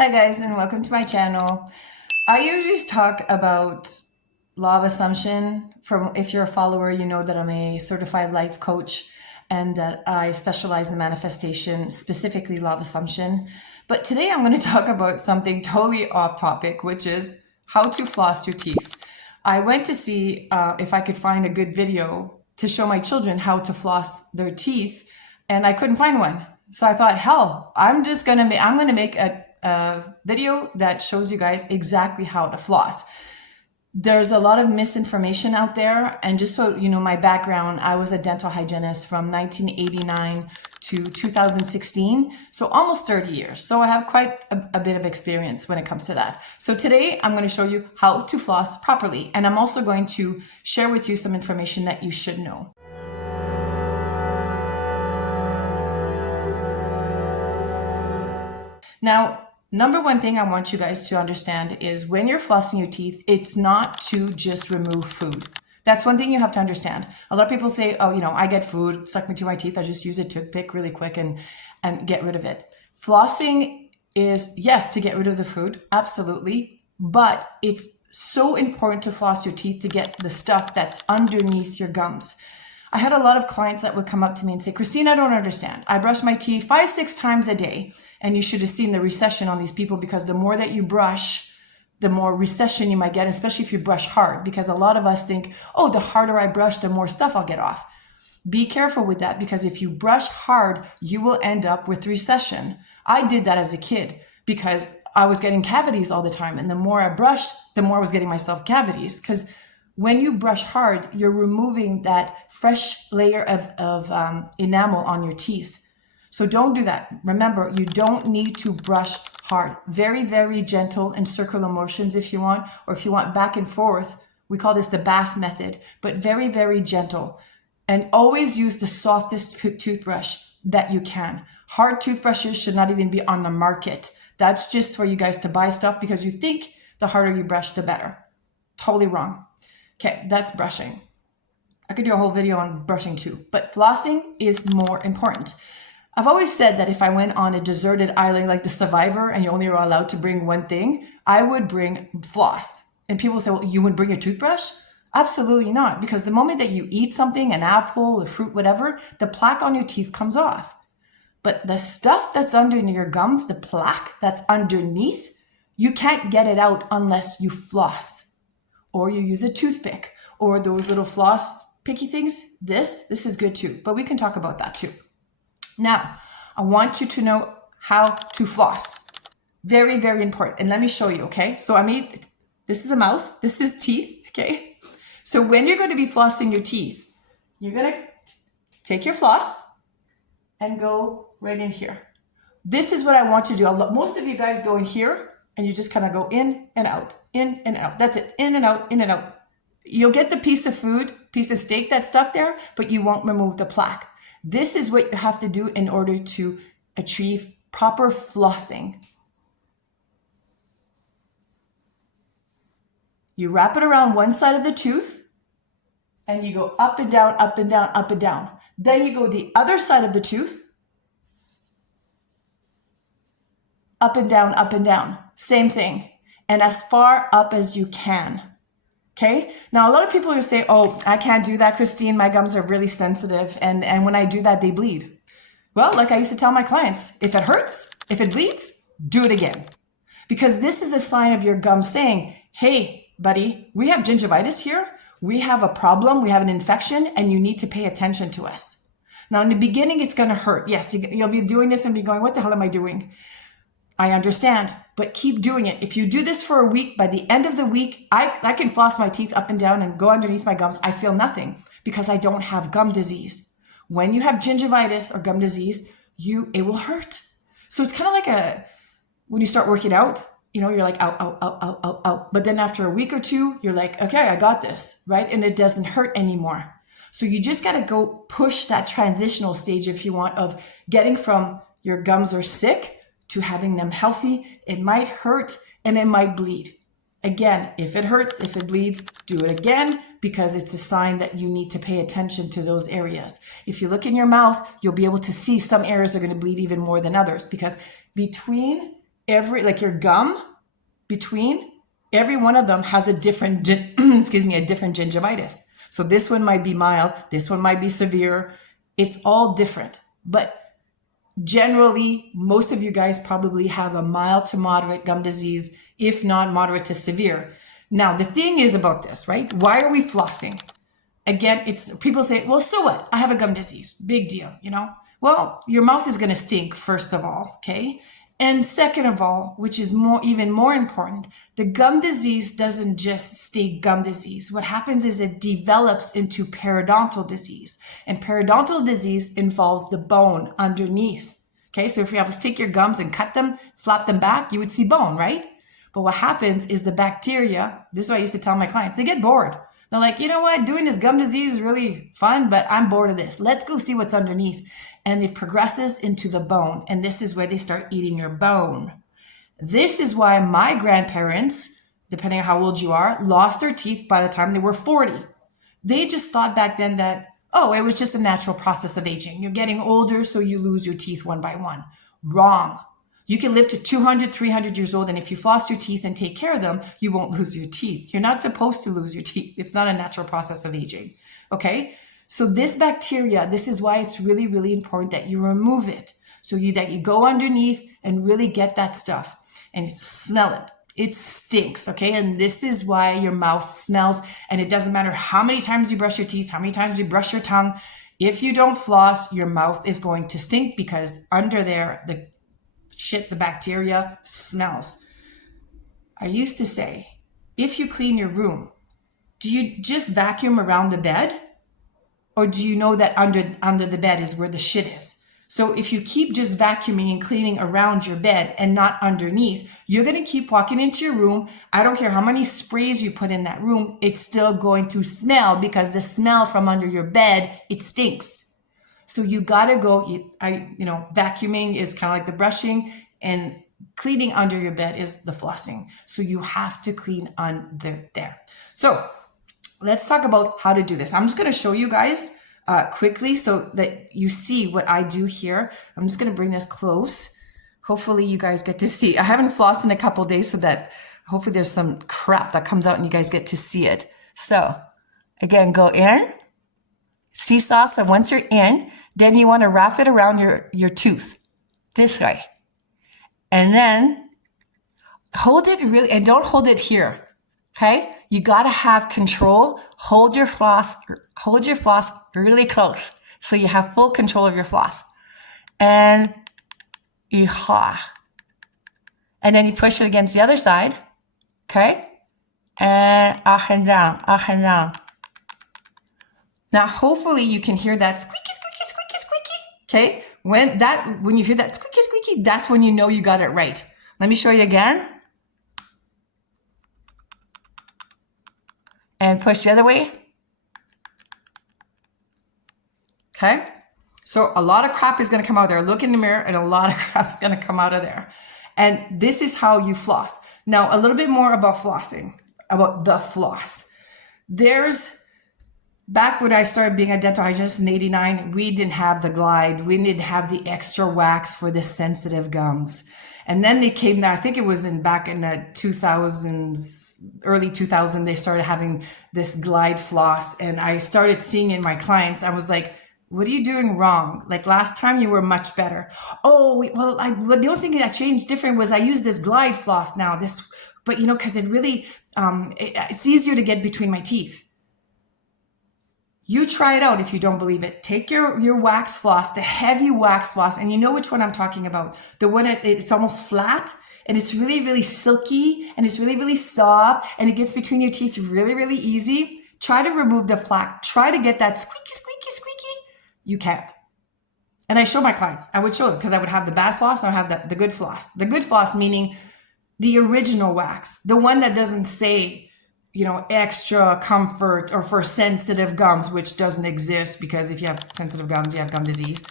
Hi guys, and welcome to my channel. I usually talk about law of assumption. If you're a follower, you know that I'm a certified life coach and that I specialize in manifestation, specifically law of assumption. But today I'm going to talk about something totally off topic, which is how to floss your teeth. I went to see if I could find a good video to show my children how to floss their teeth, and I couldn't find one. So I thought, hell, I'm going to make a video that shows you guys exactly how to floss. There's a lot of misinformation out there, and just so you know my background, I was a dental hygienist from 1989 to 2016, so almost 30 years. So I have quite a bit of experience when it comes to that. So today I'm going to show you how to floss properly, and I'm also going to share with you some information that you should know. Now, number one thing I want you guys to understand is when you're flossing your teeth, it's not to just remove food. That's one thing you have to understand. A lot of people say, oh, I get food stuck into my teeth. I just use a toothpick really quick and get rid of it. Flossing is, yes, to get rid of the food, absolutely. But it's so important to floss your teeth to get the stuff that's underneath your gums. I had a lot of clients that would come up to me and say, Christine, I don't understand. I brush my teeth 5-6 times a day. And you should have seen the recession on these people, because the more that you brush, the more recession you might get, especially if you brush hard, because a lot of us think, oh, the harder I brush, the more stuff I'll get off. Be careful with that, because if you brush hard, you will end up with recession. I did that as a kid because I was getting cavities all the time. And the more I brushed, the more I was getting myself cavities, because when you brush hard, you're removing that fresh layer of enamel on your teeth. So don't do that. Remember, you don't need to brush hard. Very, very gentle in circular motions if you want, or if you want back and forth. We call this the Bass method, but very, very gentle. And always use the softest toothbrush that you can. Hard toothbrushes should not even be on the market. That's just for you guys to buy stuff because you think the harder you brush, the better. Totally wrong. Okay, that's brushing. I could do a whole video on brushing too, but flossing is more important. I've always said that if I went on a deserted island like the Survivor and you only were allowed to bring one thing, I would bring floss. And people say, well, you wouldn't bring your toothbrush? Absolutely not, because the moment that you eat something, an apple, a fruit, whatever, the plaque on your teeth comes off. But the stuff that's under your gums, the plaque that's underneath, you can't get it out unless you floss. Or you use a toothpick, or those little floss picky things. This is good too, but we can talk about that too. Now, I want you to know how to floss. Very, very important. And let me show you, okay? So this is a mouth, this is teeth, okay? So when you're going to be flossing your teeth, you're going to take your floss and go right in here. This is what I want you to do. Most of you guys go in here and you just kind of go in and out, in and out. That's it, in and out, in and out. You'll get the piece of food, piece of steak that's stuck there, but you won't remove the plaque. This is what you have to do in order to achieve proper flossing. You wrap it around one side of the tooth and you go up and down, up and down, up and down. Then you go the other side of the tooth, up and down, up and down. Same thing. And as far up as you can. Okay. Now, a lot of people will say, oh, I can't do that, Christine. My gums are really sensitive. And when I do that, they bleed. Well, like I used to tell my clients, if it hurts, if it bleeds, do it again. Because this is a sign of your gums saying, hey, buddy, we have gingivitis here. We have a problem. We have an infection, and you need to pay attention to us. Now, in the beginning, it's going to hurt. Yes, you'll be doing this and be going, what the hell am I doing? I understand, but keep doing it. If you do this for a week, by the end of the week, I can floss my teeth up and down and go underneath my gums. I feel nothing because I don't have gum disease. When you have gingivitis or gum disease, it will hurt. So it's kind of like when you start working out, you're like, ow, ow, ow, ow, ow, ow. But then after a week or two, you're like, okay, I got this, right? And it doesn't hurt anymore. So you just got to go push that transitional stage, if you want, of getting from your gums are sick to having them healthy. It might hurt and it might bleed. Again, if it hurts, if it bleeds, do it again, because it's a sign that you need to pay attention to those areas. If you look in your mouth, you'll be able to see some areas are going to bleed even more than others, because between like your gum between, every one of them has a different, a different gingivitis. So this one might be mild, this one might be severe. It's all different. But generally, most of you guys probably have a mild to moderate gum disease, if not moderate to severe. Now, the thing is about this, right? Why are we flossing? Again, it's people say, well, so what? I have a gum disease. Big deal, you know? Well, your mouth is going to stink, first of all, okay? And second of all, which is even more important, the gum disease doesn't just stay gum disease. What happens is it develops into periodontal disease. And periodontal disease involves the bone underneath. Okay, so if you have to take your gums and cut them, flap them back, you would see bone, right? But what happens is the bacteria, this is what I used to tell my clients, they get bored. They're like, you know what, doing this gum disease is really fun, but I'm bored of this. Let's go see what's underneath. And it progresses into the bone. And this is where they start eating your bone. This is why my grandparents, depending on how old you are, lost their teeth by the time they were 40. They just thought back then that, oh, it was just a natural process of aging. You're getting older, so you lose your teeth one by one. Wrong. You can live to 200, 300 years old, and if you floss your teeth and take care of them, you won't lose your teeth. You're not supposed to lose your teeth. It's not a natural process of aging, okay? So this bacteria, this is why it's really, really important that you remove it. So that you go underneath and really get that stuff and smell it. It stinks, okay? And this is why your mouth smells, and it doesn't matter how many times you brush your teeth, how many times you brush your tongue. If you don't floss, your mouth is going to stink because under there, the bacteria smells. I used to say, if you clean your room, do you just vacuum around the bed? Or do you know that under the bed is where the shit is? So if you keep just vacuuming and cleaning around your bed and not underneath, you're going to keep walking into your room. I don't care how many sprays you put in that room, it's still going to smell because the smell from under your bed, it stinks. So you gotta go, vacuuming is kind of like the brushing, and cleaning under your bed is the flossing. So you have to clean under there. So let's talk about how to do this. I'm just gonna show you guys quickly so that you see what I do here. I'm just gonna bring this close. Hopefully you guys get to see. I haven't flossed in a couple of days so that hopefully there's some crap that comes out and you guys get to see it. So again, go in, seesaw. So once you're in, then you want to wrap it around your tooth this way. And then hold it really, and don't hold it here, okay? You got to have control. Hold your floss really close so you have full control of your floss. And and then you push it against the other side, okay? And up and down, up and down. Now, hopefully you can hear that squeaky, squeaky, squeaky, squeaky, okay? When you hear that squeaky, squeaky, that's when you know you got it right. Let me show you again. And push the other way. Okay? So a lot of crap is going to come out of there. Look in the mirror and a lot of crap is going to come out of there. And this is how you floss. Now, a little bit more about flossing, about the floss. Back when I started being a dental hygienist in '89, we didn't have the glide. We didn't have the extra wax for the sensitive gums. And then they came down, I think it was back in the 2000s, early 2000s, they started having this glide floss. And I started seeing in my clients, I was like, what are you doing wrong? Like last time you were much better. Oh, well, the only thing that changed different was I use this glide floss now. But because it really, it's easier to get between my teeth. You try it out if you don't believe it. Take your wax floss, the heavy wax floss, and you know which one I'm talking about. The one it's almost flat, and it's really, really silky, and it's really, really soft, and it gets between your teeth really, really easy. Try to remove the plaque. Try to get that squeaky, squeaky, squeaky. You can't. And I show my clients. I would show them because I would have the bad floss and I would have the good floss. The good floss meaning the original wax, the one that doesn't say, extra comfort or for sensitive gums, which doesn't exist because if you have sensitive gums, you have gum disease.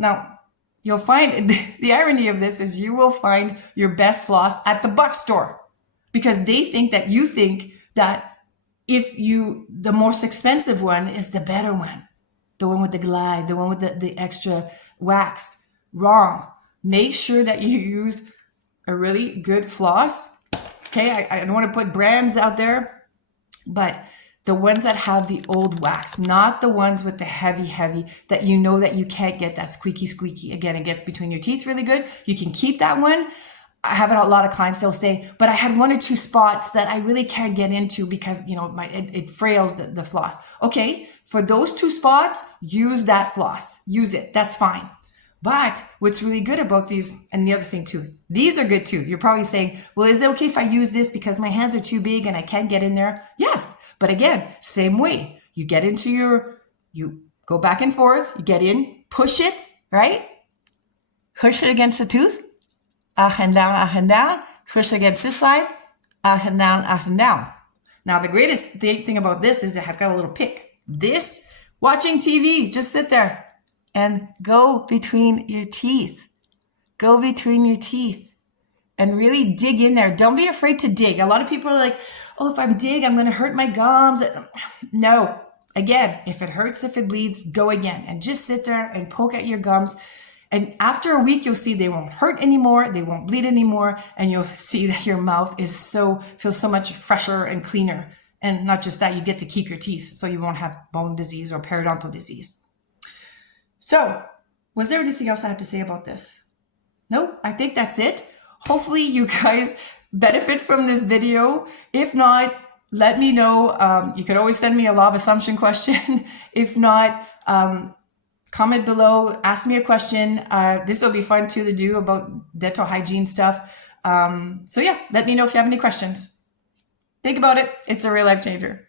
Now, you'll find, the irony of this is you will find your best floss at the buck store because they think that you think that the most expensive one is the better one, the one with the glide, the one with the extra wax. Wrong. Make sure that you use a really good floss. Okay, I don't want to put brands out there, but the ones that have the old wax, not the ones with the heavy, that you know that you can't get that squeaky. Again, it gets between your teeth really good. You can keep that one. I have a lot of clients, they'll say, but I had 1 or 2 spots that I really can't get into because, you know, it frails the floss. Okay, for those 2 spots, use that floss. Use it. That's fine. But what's really good about these, and the other thing too, these are good too. You're probably saying, well, is it okay if I use this because my hands are too big and I can't get in there? Yes. But again, same way. You get into you go back and forth, you get in, push it, right? Push it against the tooth. Up and down, push against this side, up and down. Now, the greatest thing about this is it has got a little pick. This, watching TV, just sit there and go between your teeth. Go between your teeth and really dig in there. Don't be afraid to dig. A lot of people are like, oh, if I dig, I'm going to hurt my gums. No. Again, if it hurts, if it bleeds, go again and just sit there and poke at your gums. And after a week, you'll see they won't hurt anymore, they won't bleed anymore, and you'll see that your mouth feels so much fresher and cleaner. And not just that, you get to keep your teeth, so you won't have bone disease or periodontal disease. So, was there anything else I had to say about this? No, I think that's it. Hopefully you guys benefit from this video. If not, let me know. You could always send me a law of assumption question. If not, comment below, ask me a question. This will be fun too to do about dental hygiene stuff. So yeah, let me know if you have any questions. Think about it. It's a real life changer.